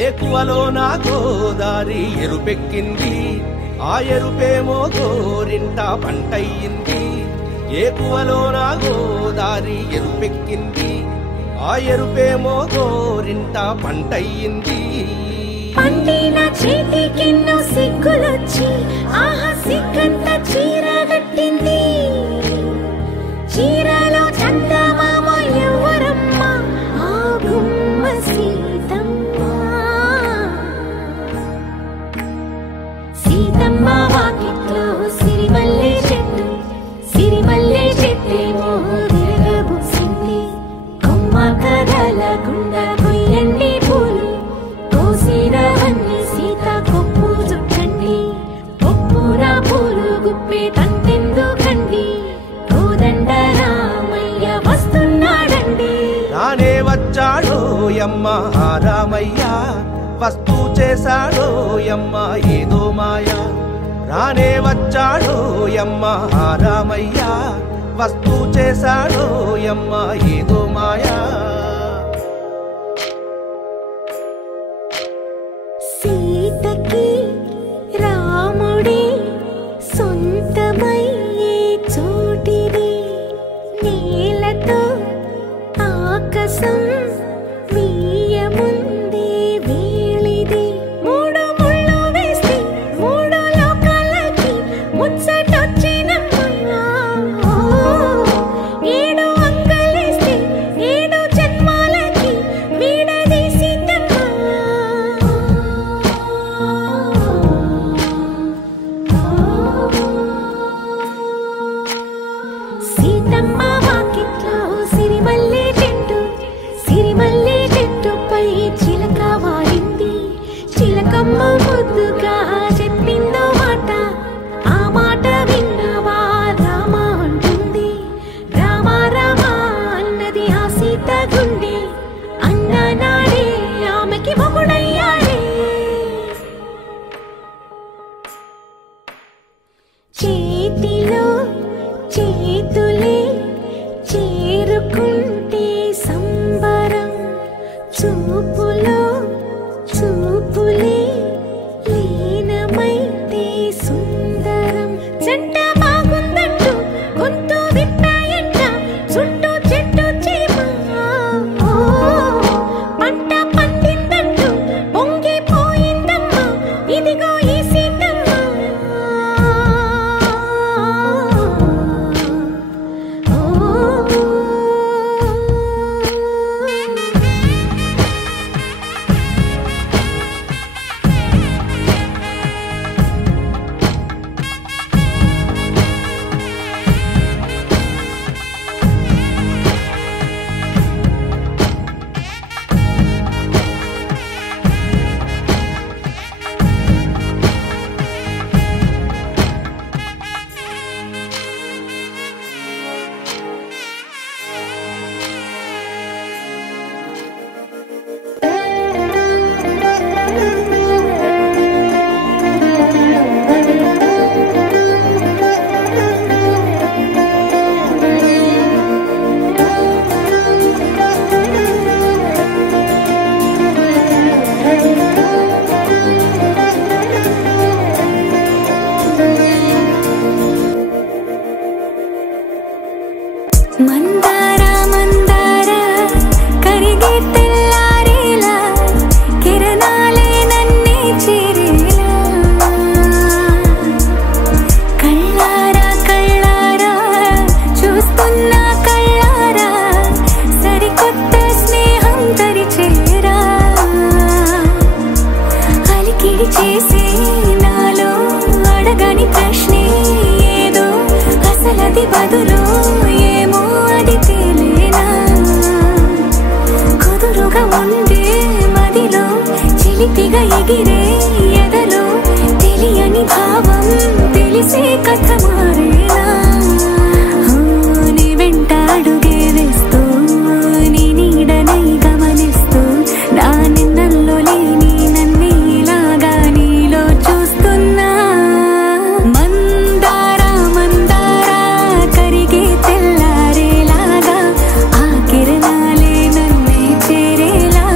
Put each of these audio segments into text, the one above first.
ఏకువలో నా గోదారి ఎరుపెక్కింది, ఆ ఎరుపేమో గోరింట పంటయ్యింది. ఏకువలో నా గోదారి ఎరుపెక్కింది, ఆ ఎరుపేమో గోరింట పంటయ్యింది. పండిన చేతికెన్నో సిగ్గులొచ్చి ఆహా సిగ్గంత చీర కట్టింది. చీరలో చందమామ ఎవరమ్మ, ఆ గుమ్మ సీతమ్మ. సీతమ్మ వాకిట్లో సిరిమల్లె చెట్టు, సిరిమల్లె చెట్టేమో తిరగబూసింది. కొమ్మ కదలకుండా కొయ్యండి పూలు, కోసిరవన్నీ సీత కొప్పు చుట్టండి. కొప్పున పూలు గుప్పే తంతెందుకండి, కోదండ రామయ్య వస్తున్నాడండి. రానే వచ్చాడో యమ్మ రామయ్య, వస్తూ చేశాడో యమ్మ ఏదో మాయా. రానే వచ్చాడో యమ్మ రామయ్య, వస్తూ చేశాడో యమ్మ ఏదో మాయా. సీతకి రాముడే సొంతమయ్యే చోటిది, నేలతో ఆకాశం వీయముందే వేళిది. మూడు ముళ్ళు వేస్తే మూడు లోకాలకి ముచ్చటొచ్చినమ్మా. ఏడు అంగలేస్తే ఏడు జన్మాలకి వీడదీసిందమ్మా. సీతమ్మ వాకిట్లో సిరిమల్లె చెట్టు, సిరిమల్లె చెట్టుపై చిలక వాలింది. చిలకమ్మ ముద్దుగా చెప్పిందో మాట, ఆ మాట విన్నవా రామ అంటుంది. రామ రామ అన్నది ఆ సీత గుండె, అన్న నాడే ఆమెకి మొగుడయ్యాడే. చేతిలో చేతులే చేరుకుంటే సంబరం, చూపులో చూపులే లీనమైతే సుందరం. జంట బాగుందంటూ గొంతు విప్పాయంట చుట్టూ చెట్టు చీమ. పంట పండిందంటూ పొంగిపోయిందమ్మా, ఇదిగో ఈ సీతమ్మ. మందార మందార కరిగే తెల్లారేలా, కిరణాలే నన్నే చేరేలా. కళ్ళారా కళ్ళారా చూస్తున్నా కళ్ళారా, సరికొత్త స్నేహం తరిచేరా. అలికిడి చేసే నాలో అడగని ప్రశ్నే ఏదో, అసలది బదులు ఏమో అది తేలేనా. కుదురుగా ఉండే మదిలో చిలిపిగా ఎగిరే ఎదలో, తెలియని భావం తెలిసే కథ మారేనా. నీ వెంట అడుగే వేస్తూ నీ నీడనై గమనిస్తూ, నా నిన్నల్లో లేని నన్నే ఇలాగా నీలో చూస్తున్నా. మందార మందార కరిగే తెల్లారేలాగా, ఆ కిరణాలే నన్నే చేరేలా.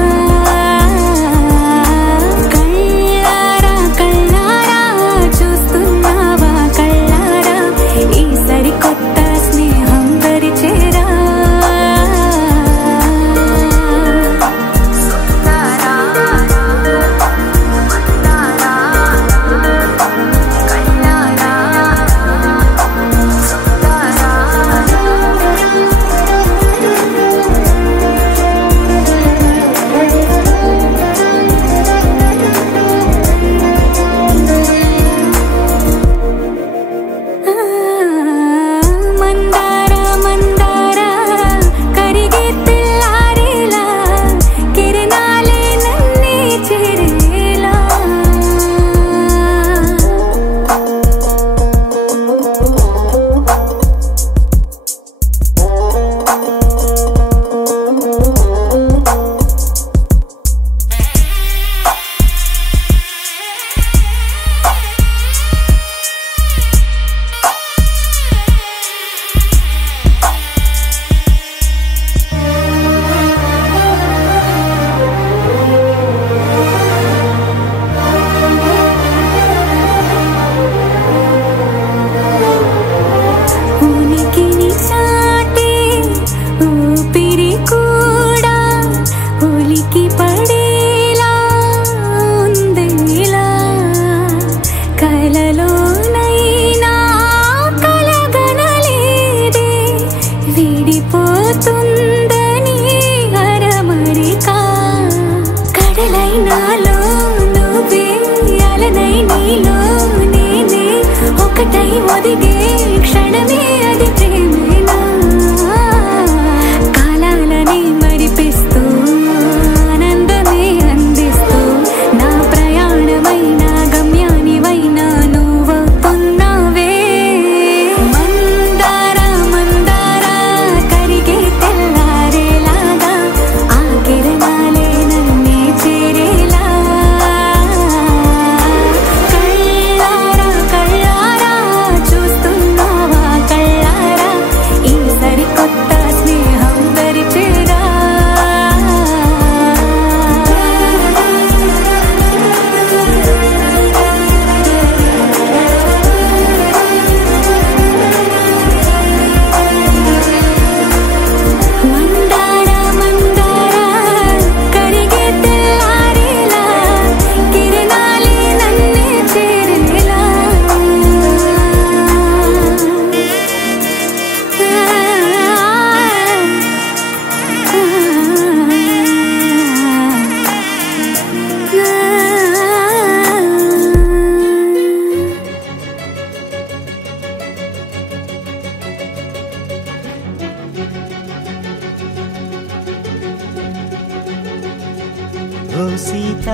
ఓ సీత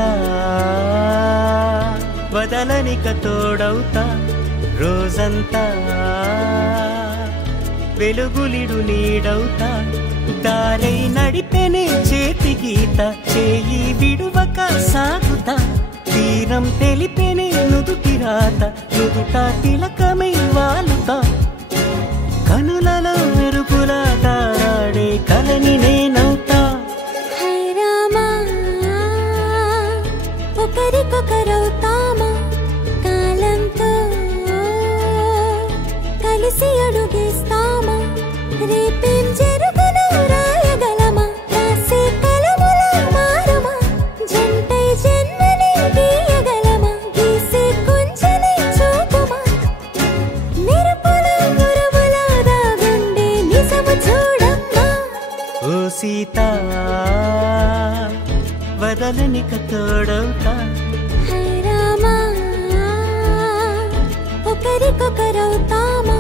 వదలనిక తోడవుతా రోజంతా వెలుగులిడు నీడవుతా దారై నడిపెనే చేతి గీత చేయి విడువక సాగుతా తీరం తెలిపెనే నుదుటి రాత నుదుట తిలకమై వాలుతా కనులలో మెరుపులా తారాడే కలని నేనవుతా ఒకరికొకరవుతామా కాలంతో కలిసి అడుగేస్తామా రేపేం జరుగునో రాయగలమా రాసే కలములా మారుమా జంటై జన్మని గీయగలమా గీసే కుంచెని చూపుమా మెరుపుల మురుముల దాగుండే నిజము చూడమ్మా ఓ సీత వదలనిక తోడవుతా రామా ఒకరికొకరవుతామా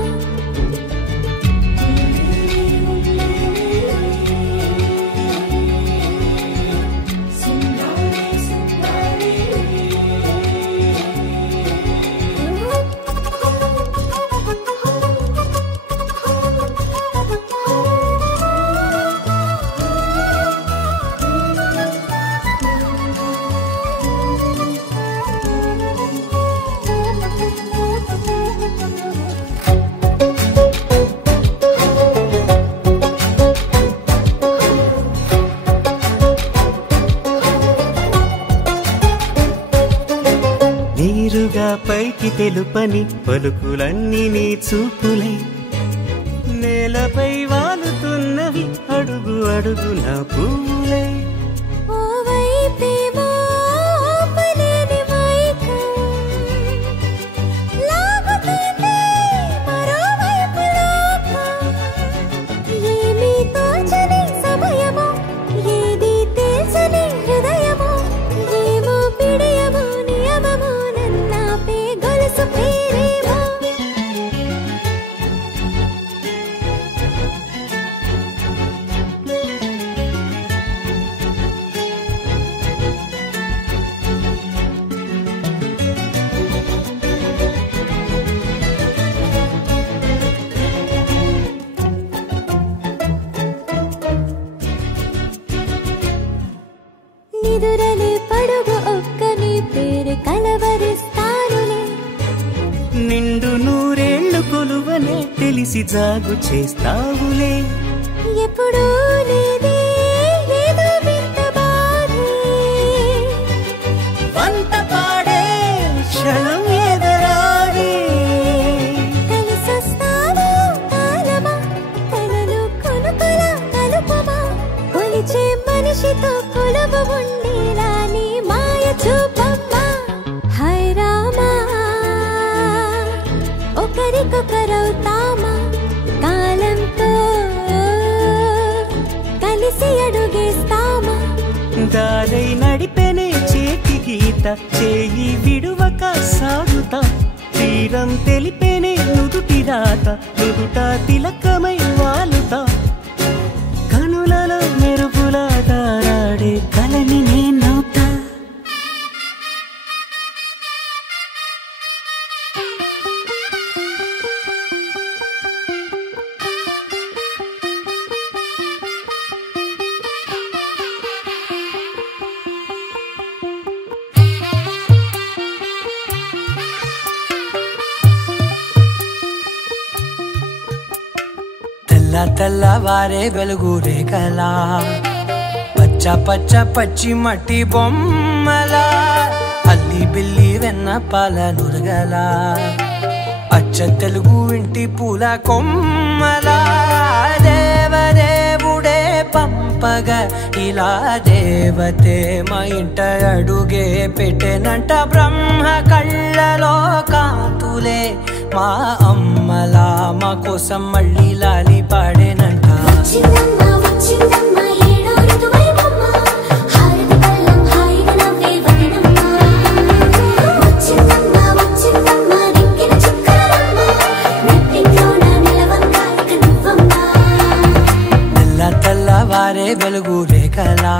నీరుగా పైకి తెలుపని పలుకులన్నీ నీ చూపులై నేలపై వాలుతున్నవి అడుగు అడుగు నా పువ్వులై ఓవైపేమో ఆపలేని మైకం లాగుతుంది మరోవైపు లోకం ఏమీ తోచని సమయమో ఏది తెలుసని హృదయమో ఏమో పిడియమో నియమమో నన్నాపే గొలుసు పేరేమో నిదురలే పడుగు ఒక్కని పేరు కలవరిస్తానులే నిండు నూరేళ్లు కొలువనే తెలిసి జాగు చేస్తావులే ఎప్పుడూ లేదే ఏదో వింత బాధే వంట పాడే క్షణం ఎదరాడే కలిసొస్తావా కాలమా కలలు కొనుకల కలుపమా కొలిచే మనిషితో కొలువు ఉండేలా నీ మాయ చూపమ్మా హై రామా ఒకరికొకరవుతామా కాలంతో కలిసి అడుగేస్తామా దారై నడిపెనే చేతి గీత చేయి విడువక సాగుతా తీరం తెలిపెనే నుదుటి రాత నుదుట తిలకమై వాలుతా కనులలో మెరుపులా తారాడే కలని నేనవుతా తెల్లవారే వెలుగు రేఖలా పచ్చ పచ్చ పచ్చి మట్టి బొమ్మలా అల్లి బిల్లి వెన్న పాల నురగలా అచ్చ తెలుగు ఇంటి పూల కొమ్మలా దేవదేవుడే పంపగా ఇలా దేవతే మా ఇంట అడుగే పెట్టెనంట బ్రహ్మ కళ్ళలో కాంతులే మా అమ్మలా మా కోసం మళ్ళీ లాలి పాడేనంట వచ్చిందమ్మా వచ్చిందమ్మా ఏడో ఋతువైవమ్మా హారతి పళ్ళం హాయిగా నవ్వే వదనమ్మా వచ్చిందమ్మా వచ్చిందమ్మా దిక్కిన చుక్కలమ్మా నెట్టింట్లోన నిలవంగా ఇక నువ్వమ్మా తెల్లవారే వెలుగు రేఖలా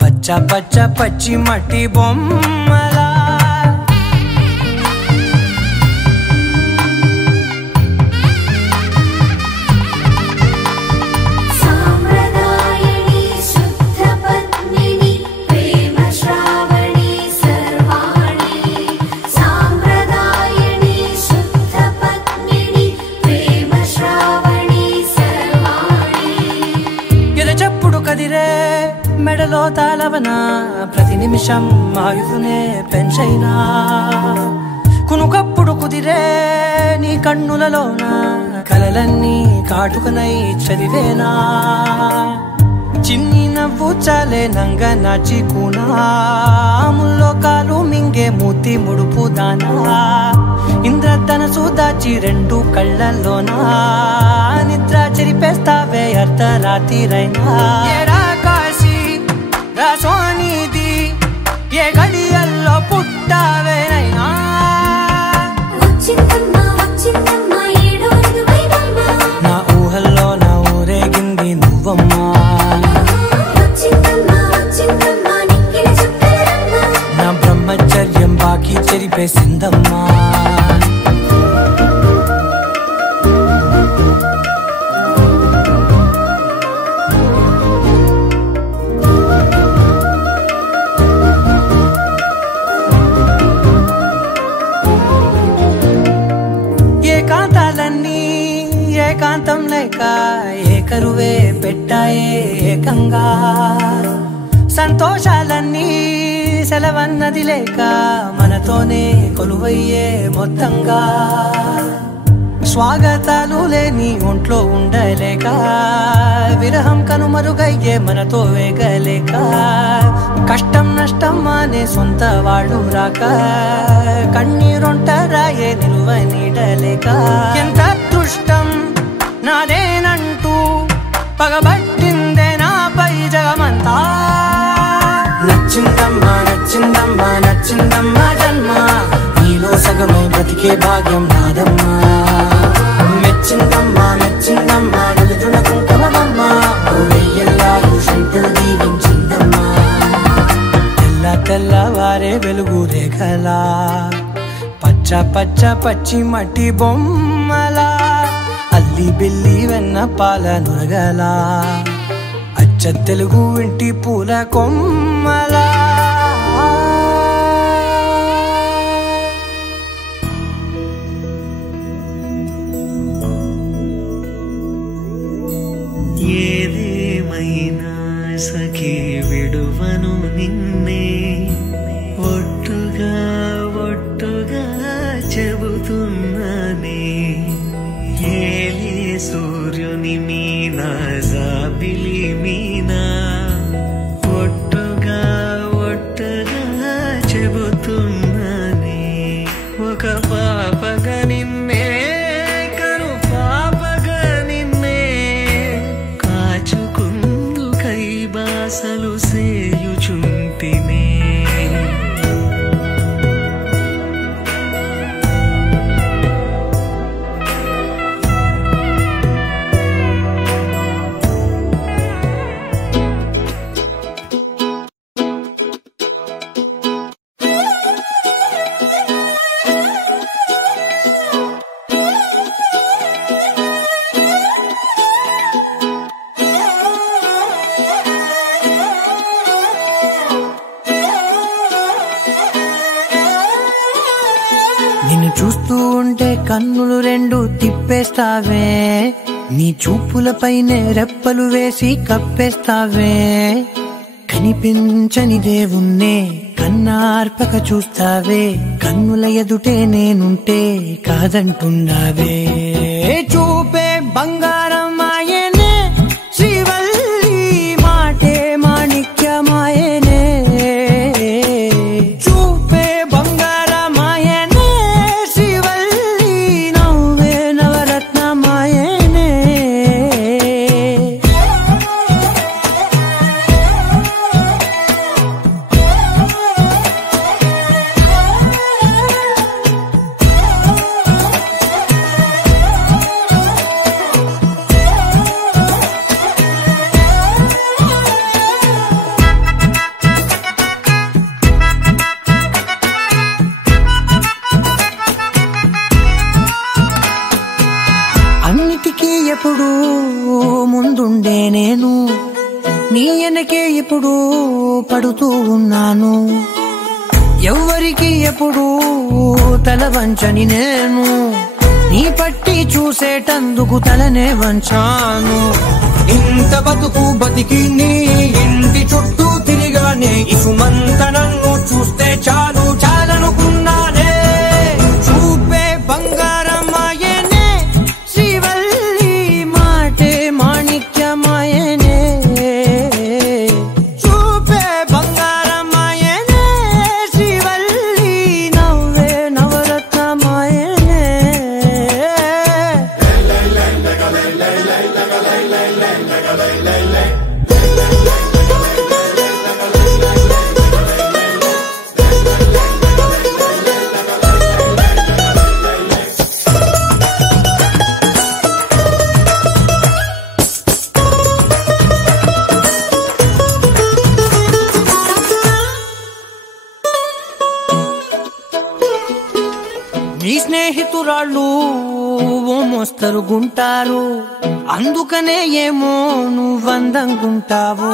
పచ్చ పచ్చ పచ్చి మట్టి బొమ్మలా సాంప్రదాయని శుద్ధ పద్మిని ప్రేమ శ్రావణి సర్వాణి సాంప్రదాయని శుద్ధ పద్మిని ప్రేమ శ్రావణి సర్వాణి ఎదచెప్పుడు కదిరే మెడలో తాళవన ప్రతి నిమిషం ఆయువునే పెంచైనా కునుకప్పుడు కుదిరే నీ కన్నులలోన కలలన్నీ కాటుకనై చదివేనా చిన్ని నవ్వు చాలే నంగ నాచి కూనాముల్లో కాలు మింగే మూతి ముడుపు దానా ఇంద్రధనసు దాచి రెండు కళ్ళల్లోనా నిద్ర చెరిపేస్తావే అర్ధరాత్రిరైనా సోనిది ఏ గడియల్లో పుట్టావేనైనా వచ్చిందమ్మా వచ్చిందమ్మా ఏడో ఋతువైవమ్మా నా ఊహల్లో నా ఊరేగింది నువ్వమ్మా వచ్చిందమ్మా వచ్చిందమ్మా నిక్కిన చుక్కలమ్మా నా బ్రహ్మచర్యం బాకీ చెరిపేసిందమ్మా ఏకాంతం లేక ఏకరువే పెట్టాయే ఏకంగా సంతోషాలన్నీ సెలవన్నది లేక మనతోనే కొలువయ్యే మొత్తంగా స్వాగతాలు లేని ఒంట్లో ఉండలేక విరహం కనుమరుగయ్యే మనతో వేగలేక కష్టం నష్టం అనే సొంత వాడు రాక కన్నీరొంటరాయే నిలువ నీడలేక ఎంత అదృష్టం నాదేనంటూ పగబట్టిందే నాపై జగమంతా నచ్చిందమ్మా నచ్చిందమ్మా నచ్చిందమ్మా జన్మ నీలో సగమై బ్రతికే భాగ్యం నాదమ్మా మెచ్చిందమ్మా మెచ్చిందమ్మా నిలుచున కుంకుమమ్మా వెయ్యల్లాలు శంకరు దీవించిందమ్మా తెల్ల తెల్లవారే వెలుగు రేఖలా పచ్చ పచ్చ పచ్చి మట్టి బొమ్మలా అల్లి బిల్లి వెన్న పాల నురగలా అచ్చ తెలుగు ఇంటి పూల కొమ్మలా ఏదేమైనా సఖీ విడువను నిన్నే ఒట్టుగా ఒట్టుగా చెబుతున్నానే ఏలే సూర్యుని మీనా జాబిలి మీనా ఒట్టుగా ఒట్టుగా చెబుతున్నానే ఒక పాపగా నిన్నే కను పాపగా నిన్నే కాచుకుందు కై బాసలు సేయుచుంటినే నిన్ను చూస్తూ ఉంటే కన్నులు రెండు తిప్పేస్తావే నీ చూపులపైనే రెప్పలు వేసి కప్పేస్తావే కనిపించని దేవుణ్ణే కన్నార్పక చూస్తావే కన్నుల ఎదుటే నేనుంటే కాదంటున్నావే చూపే బంగారం ఆయనే శ్రీవల్లి మాటే మాణిక్యమాయనే చూపే బంగారమాయనే శ్రీవల్లి నవ్వే నవరత్నమాయనే ఇప్పుడు పడుతూ ఉన్నాను, ఎవ్వరికి ఎప్పుడు తల వంచని నేను, నీ పట్టి చూసేటందుకు తలనే వంచాను. ఇంత బతుకు బతికి నీ ఇంటి చుట్టూ తిరిగానే, ఇసుమంత నన్ను చూస్తే చాలు చాలనుకున్నానే. చూపే బంగారమాయనే శ్రీవల్లి, మాటే మాణిక్యమాయనే. చూపే బంగారమాయనే శ్రీవల్లి, నవ్వే నవరత్నమాయనే. నీ స్నేహితురాళ్ళు ఓ మోస్తరుగుంటారు, అందుకనే ఏమో నువ్వందంగుంటావు.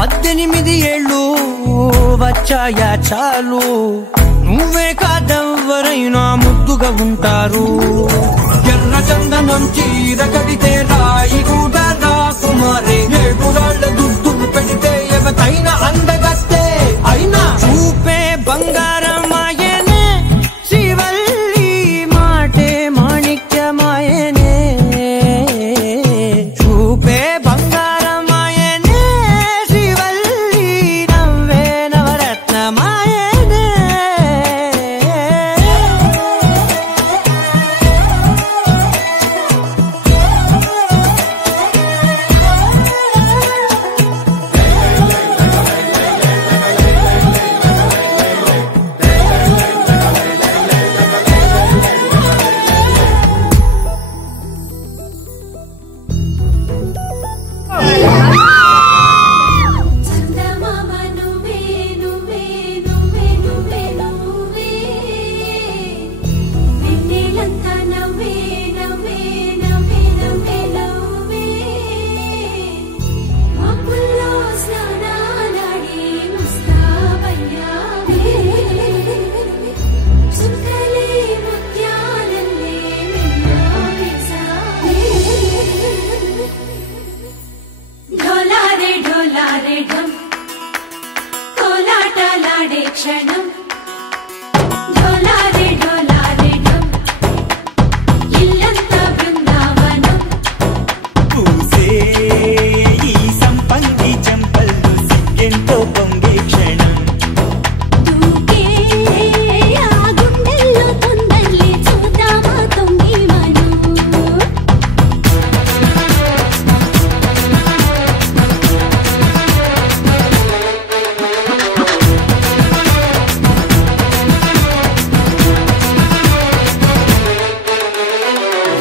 18 ఏళ్ళు వచ్చాయా చాలు, నువ్వే కాదెవ్వరైనా ముద్దుగా ఉంటారు. ఎర్ర చందనం చీర కడితే రాయి కూడా రాకుమారే, 7 రాళ్ల దుద్దులు పెడితే ఎవతైనా అందగస్తే. అయినా చూపే బంగారమాయనే శ్రీవల్లి, మాటే మాణిక్యమాయనే. చూపే బంగారమాయనే శ్రీవల్లి, నవ్వే నవరత్నమాయనే. చందమామ నువ్వే నువ్వే నువ్వే నువ్వే నువ్వే, వెన్నెలంతా నవ్వే నవ్వే నవ్వే నవ్వే నవ్వే, మబ్బుల్లో స్నానాలాడి ముస్తాబయ్యావే, చుక్కలే ముత్యాలల్లే వెన్నోవేశావే. ఢోలారే ఢోలారే ఢమ్, కోలాటలాడే క్షణం. ఢోలారే ఢోలారే ఢమ్, ఇల్లంతా బృందావనం. పూసే ఈ సంపంగి చెంపల్లో సిగ్గెంతో పొంగే క్షణం. దూకే ఆ గుండెల్లో తొందరలే, చూద్దామా తొంగి మనం.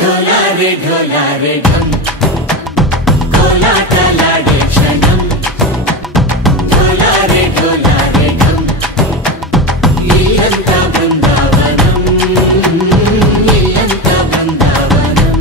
ఢోలారే ఢోలారే ఢమ్, కోలాటలాడే క్షణం. ఢోలారే ఢోలారే ఢమ్, ఇల్లంతా బృందావనం, ఇల్లంతా బృందావనం.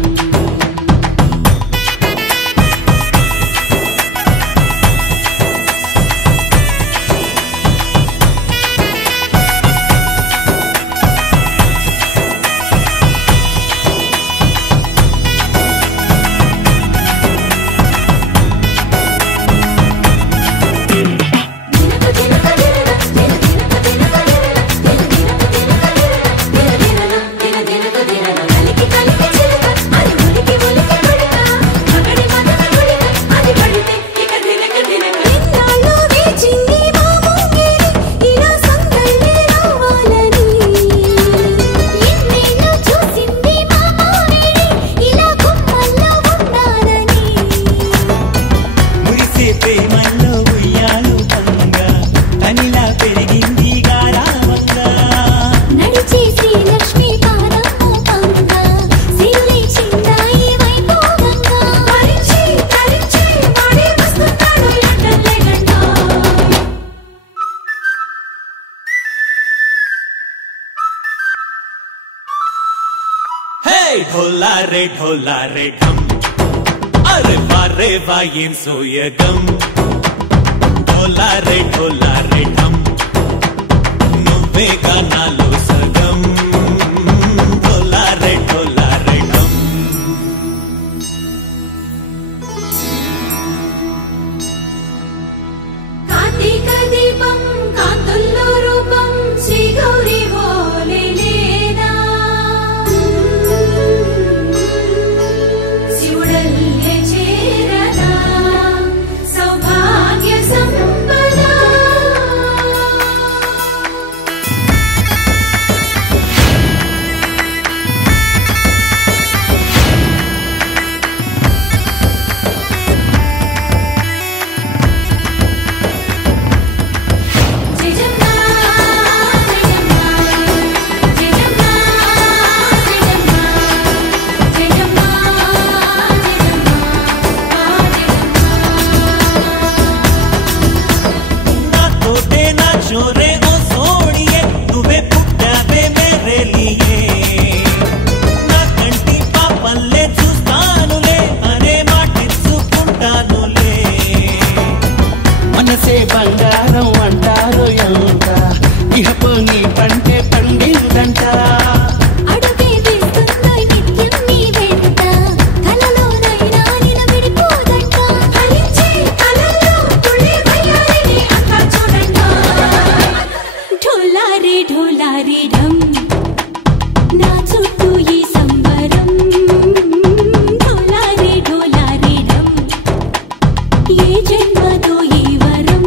ढोला रे ढम అరే వారే వాయిం సోయగం ఢోలా రే ఢమ్ నువ్వే గానాలో సగం ఢోలా రే ఢమ్ కార్తీక దీపం కాంతుల్లో రూపం శ్రీ గౌరీ ఓలే లేదా శివుడల్లే చేరదా సౌభాగ్య సంపద छोरे ओ सोड़िए तुवे पुट्टावे मेरे लिए ना कंटी पापल्ले చూస్తానులే అరే మాటిచ్చుకుంటానులే మనసే బంగారం అంటారు ఎంత ఇహపు నీ పంటే పండిందంట అడుగే వేస్తుందో నిత్యం నీ వెంట కలలోనైనా నిలబడిపోదంట ఫలించే కలల్లో తుళ్ళి వయ్యారిని అంతా చూడంట ఢోలా రే ఢమ్ నా చుట్టూ ఈ సంబరం ఢోలా రే ఢమ్ ఏ జన్మతో ఈ వరం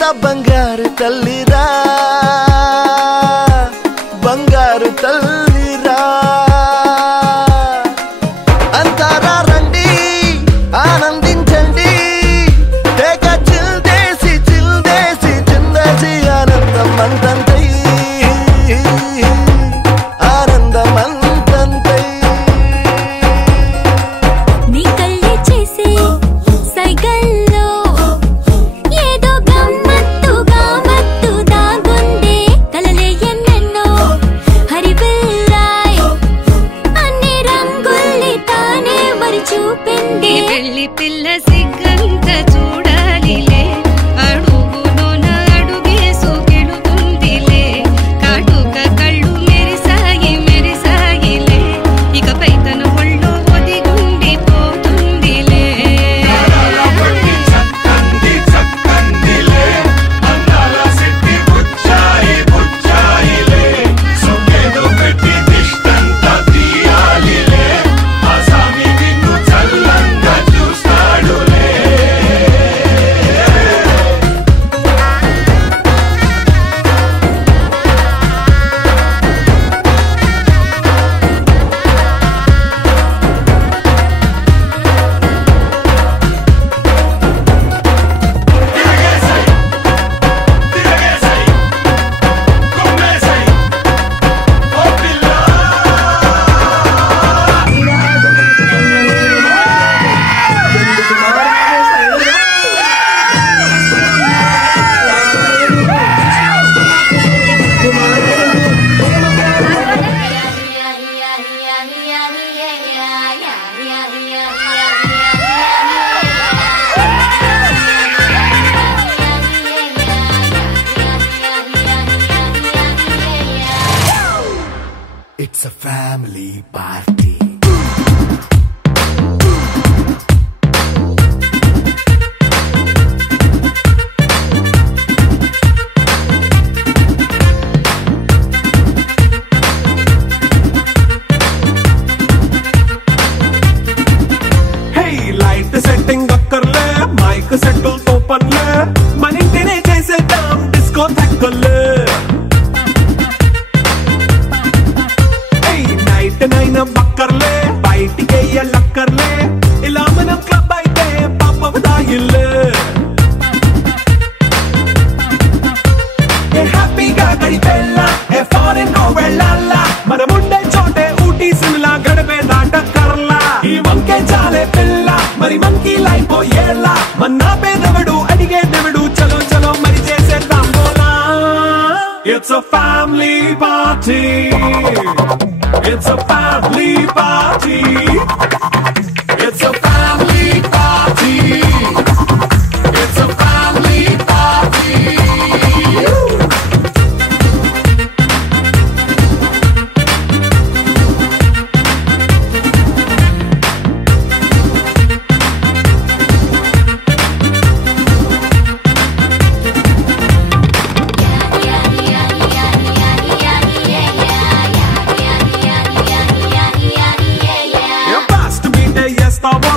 అంత బంగారు తల్లిరా బంగారు తల్లిరా అంతారా రండి ఆనందించండి తెగ చిల్దేసి చిందేసి ఆనందం అంతంతై ఆనందం అంతంతై నీ కళ్ళే చేసే సైగల్లో ఏదో గమ్మత్తుగా మత్తు దాగుందే కలలే ఎన్నెన్నో హరివిల్లాయ్ అన్ని రంగుల్ని తానే మరి చూపింది పెళ్లి పిల్ల సిగ్గంత చూడాలిలే అడుగులోన అడుగేసుకెళుతుందిలే కాటుక కళ్ళు మెరిసాయిలే ఇకపై తన ఒళ్ళో ఒదిగుండిపోతుందిలే It's a family party. Hey, light setting అక్కర్లే మైక్ సెట్టుల్ తో పనులే మన ఇంటినే చేసేద్దాం డిస్కో తగ్గలే నైట్ నైన్ బక్కర్లే బయటికి లక్కర్లే ఇలా మనం క్లబ్ అయితే పాప దాయిల్లే హ్యాపీగా గడిపెళ్ళ ఏ ఫారెన్ కో వెళ్ళాల మన ఉండే చోటే ఊటీ సిమ్లా గడిపే దాటక్కర్లా ఈ వంకే చాలే పిల్ల మరి మంకీ లైఫ్ ఏళ్ళ మన్నా పేదవడు అడిగే దేవుడు చలో చలో మరి చేసేద్దాం బోలా it's a family party It's a family party. It's a family party. It's a family party.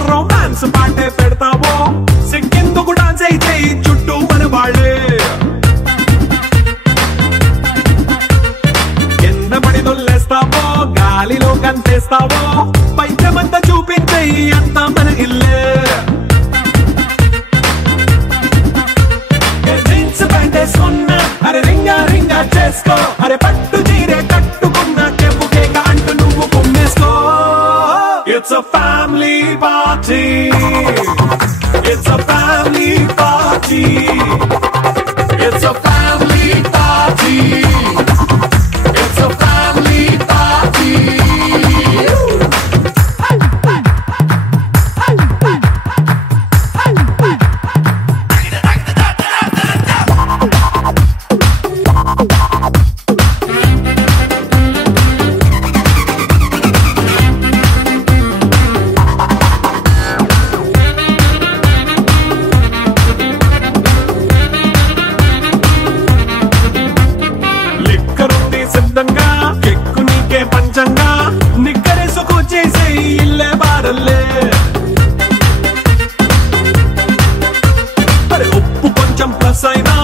Romance పాటే పెడతావో సిక్కిందుకు డాన్స్ అయితే చుట్టూ మన వాళ్ళే కింద పడి దొల్లేస్తావో గాలిలో కంతేస్తావో పైచమంతా చూపించే అంత మన ఇల్లే జీన్స్ ప్యాంటేసుకున్నా అరే రింగా రింగా చేసుకో అరే పట్టు చీరే కట్టుకున్న చెప్పు కేక అంటూ నువ్వు కుమ్మేసుకో It's a family party. It's a family party. It's a family party. It's a family party. Plus అయినా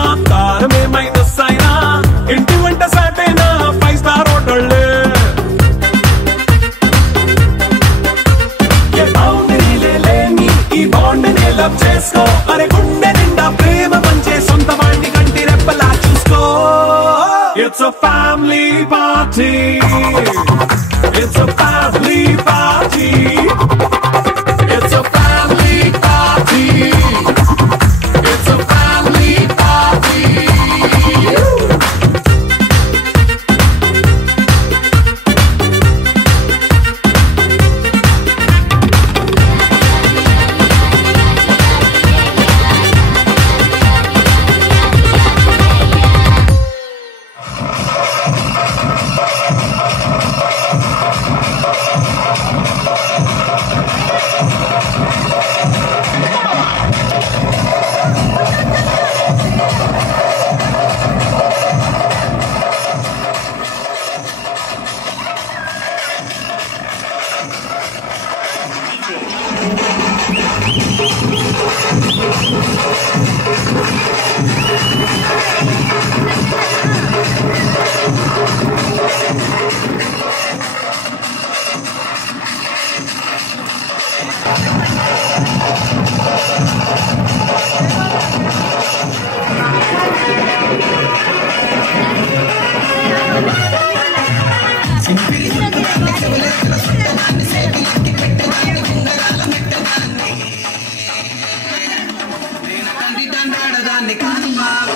దాన్ని కాదు బాబు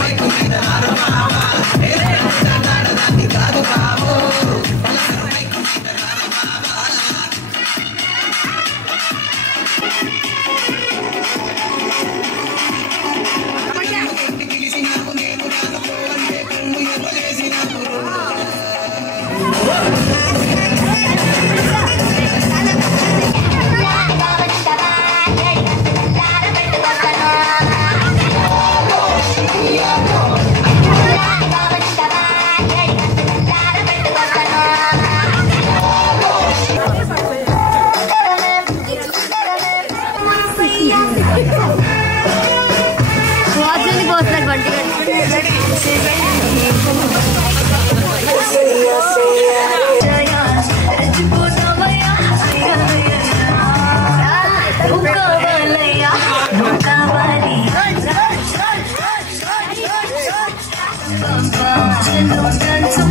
బైకు మీద రారు బాబా దాన్ని కాదు బాబు బైకు మీద రారు బాబా Bye.